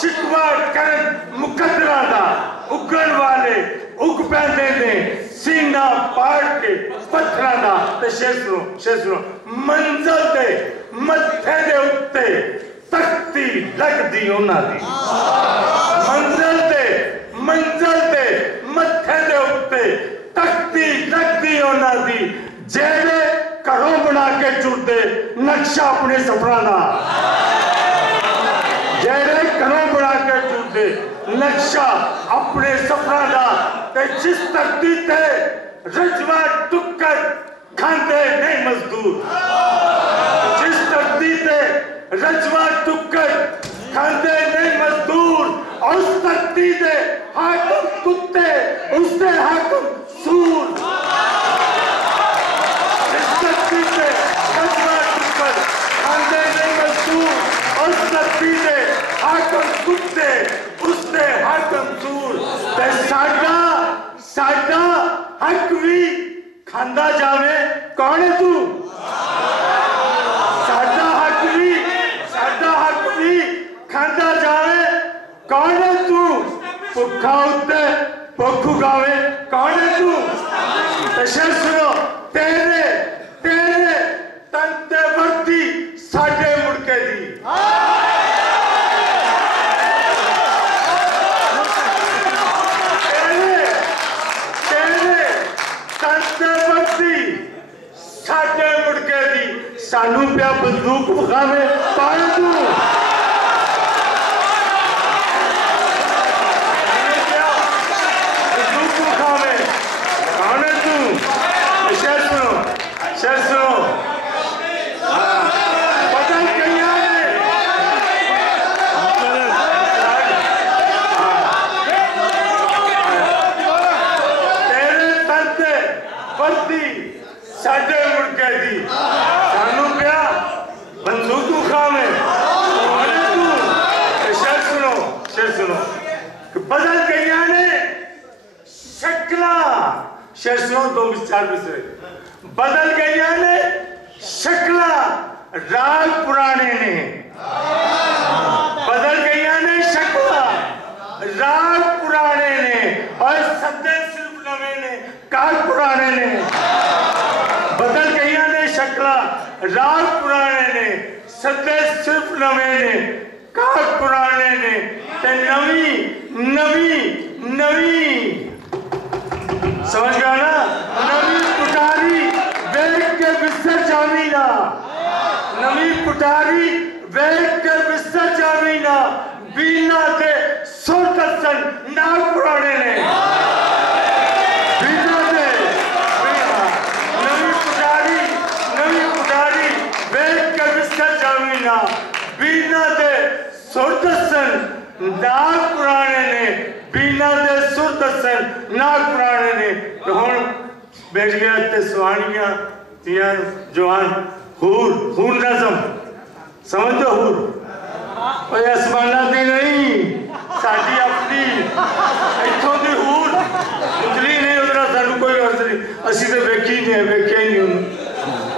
शिकवा करन मुकद्दरा दा उगण वाले उग पैंदे ने सीना पाड़ के पत्थरां दा ते शेर सुनो मंजिल दे मत्थे दे उत्ते तख्ती लगदी उन्हां दी मंजिल दे मत्थे दे उत्ते तख्ती लगदी उन्हां दी जेड़े घरों बना के चुरदे नक्शा अपने सफरा दा जेड़े घरों बना के चुरदे नक्शा अपने सफरा दा ते जिस धरती ते रजवा टुक्कर खांदे नहीं मजदूर जिस धरती ते रजवा टुक्कर खांदे नहीं मजदूर उस धरती दे हाकिम कुत्ते उसदे हाकिम सूर जिस धरती ते रजवा टुक्कर खांदे नहीं मजदूर उस धरती दे हाकिम कुत्ते उसदे हाकिम सूर ते साडा हक भी खांदा जावे कौन है तू साडा हक भी खांदा जावे कौन है तू भुखा उत्ते भुख उगावे कौन है तू तशर सुनो तेरे तन ते वर्दी साडे मुड़के दी साडे मुड़के दी सानू पिया बंदूक विखावे पाए तू बंदूक विखावे कौन है तू शेर सुनो बदल गया तेरे तंते वर्दी साडे मुड़के दी सानू पिया बंदूक खावे शेर सुनो बदल गई ने शक्ला शेर सुनो 2-4 मिसरे बदल गई ने शक्ला राग पुराने ने बदल गई ने शक्ला राग पुराने ने और सदे सिर्फ नवे ने काल पुराने ने बदल गई ने शक्ला राग पुराने ने सदे सिर्फ नवे ने काल पुराने ने ते नवी समझ गया ना नवी पुटारी वेख के विसर जावी ना नवी पुटारी वेख के विसर जावी ना बीना ते सुर दसन नाग पुराने ने बीना दे सुर दसन नाग पुराने ने बीना दे सुर दसन नाग पुराने ने तो हुण बेटियां ते सुहानियां तियां जवान हूर नज़म समझो हूर ओए आसमाना दी नहीं साडी अपनी इथों दी हूर उतली नहीं उधर सानू कोई अर्थ नहीं असी तो वेखी नहीं वेख्या ही नहीं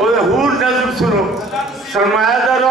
ओए हूर नज़म सुनो सरमायादार